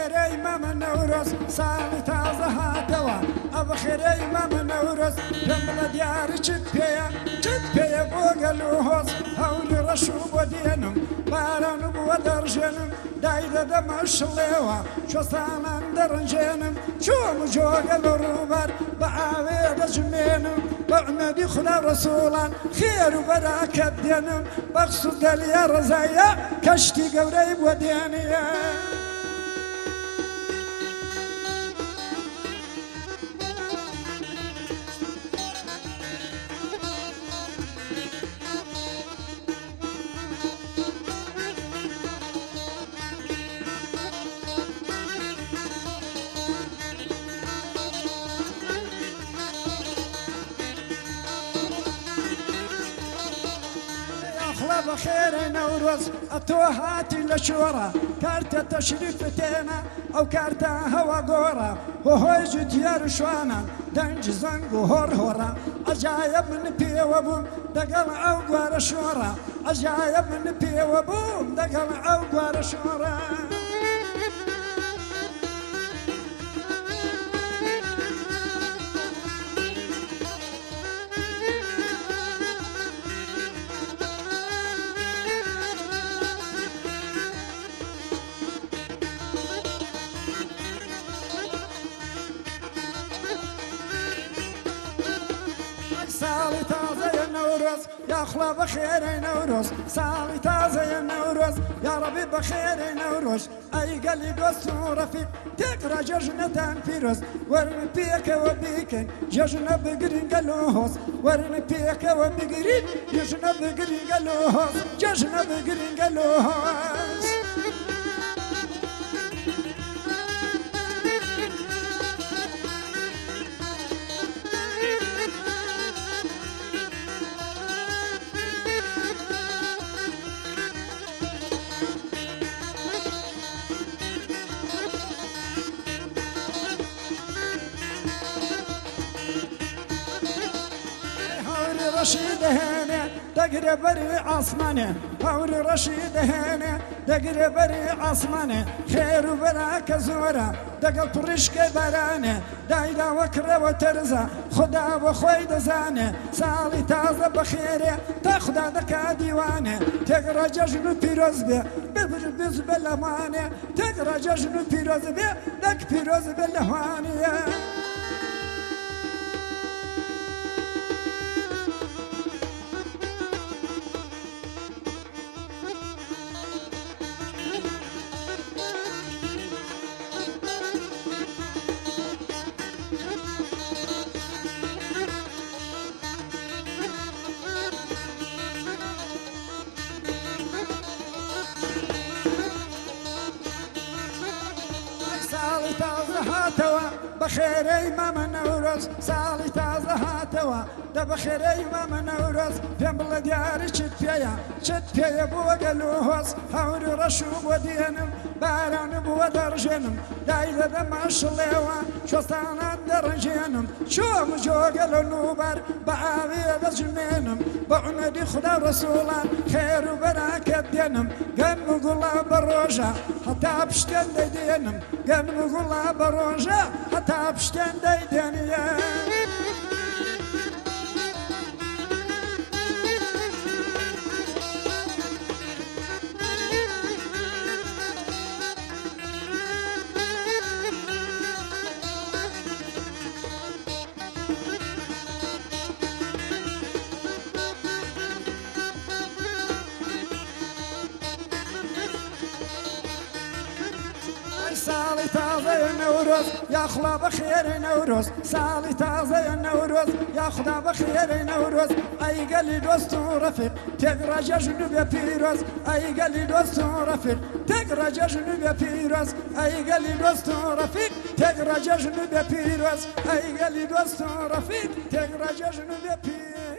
بخير إمام النوروز ساڵی تازە هاتەوە ئە بەخێر ئیمام نەورۆز پێم بڵە دیارە چت پێیە بۆ گەل و هۆز هەولی ڕەش و بۆ دێنم باران بووە دەڕژێنم دایدەدەمە شڵێوە شۆستانان دەڕنجێنم چۆم و جۆگە لە ڕووبەر بە ئاوێ دەجمێنم بە عمەدی خودە ڕەسوڵان خێر و بەراکەت دێنم بەخس و دەلیە ڕزایە کەشتی گەورەی بۆ دێنیە بخير نوروز أتو هاتي لشورة كارتا تشريف تينا أو كارتا هوا قورا وهو جديار شوانا دنج زنگ هور هورا أجايب من بي وبوم دقل أو قوار شورا أجايب من بي وبوم دقل أو قوار شورا ساڵی تازەیە نەورۆز یاخوا بەخێرەی نەورۆز ساڵی تازەیە نەورۆز یاڕەبی بەخێرەی نەورۆژ ئەی گەلی دۆست و ڕەفیق تێکرا جەژنەتان پیرۆز وەرن پێکەوە بیکەن جەژنە بگرین گەل و هۆز وەرن پێکەوە بگرین جەژنە بگرین گەل و هۆز جەژنە بگرین گەل و هۆز رشيد هنا دقر بري عصمانه هوري رشيد هنا دقر بري عصمانه خير وبراك زورا دقل برشك برانه دايدا وكره وترزا خدا وخوي دزانه سالي تازه بخيره تاخدا دكا ديوانه تقرا ججن بيروز به ببرز بالامانه تقرا ججن بيروز به دك بيروز بالهوانيه ساڵی تازە هاتەوە بەخێرەی مامە نەورۆز ساڵی تازە هاتەوە دە بەخێرەی مامە نەورۆز پێم بڵە دیارە چت پێیە بووە گەل و هۆز هەوری ڕەش و بۆ دێنم باران بووە دەڕژێنم دایدەدەمە شڵێوە شۆستانان دەڕنجێنم چۆم و جۆگە لە نووبەر بە ئاوێ دەجمێنم بە عومەدی خودە ڕەسوڵان خێر و بەراکەت دێنم گەن و گوڵا بە ڕۆژە هەتا پشتێن دەیدێنم گەن و گوڵا بە ڕۆژە هەتا پشتێن دەیدێنیە ساڵی تازەیە نەورۆز یاخوا بەخێرەی نەورۆز ساڵی تازەیە نەورۆز یاخدا بەخێرەی نەورۆز ئەی گەلی دۆست و ڕەفیق تێگڕە جەژن بێ پیرۆز ئەی گەلی دۆست و ڕەفیق تێگڕە جەژن بێ پیرۆز ئەی گەلی دۆست و ڕەفیق تێگڕە جەژن بێ پیرۆز ئەی گەلی دۆست و ڕەفیق تێگڕە جەژن بێ پیرۆز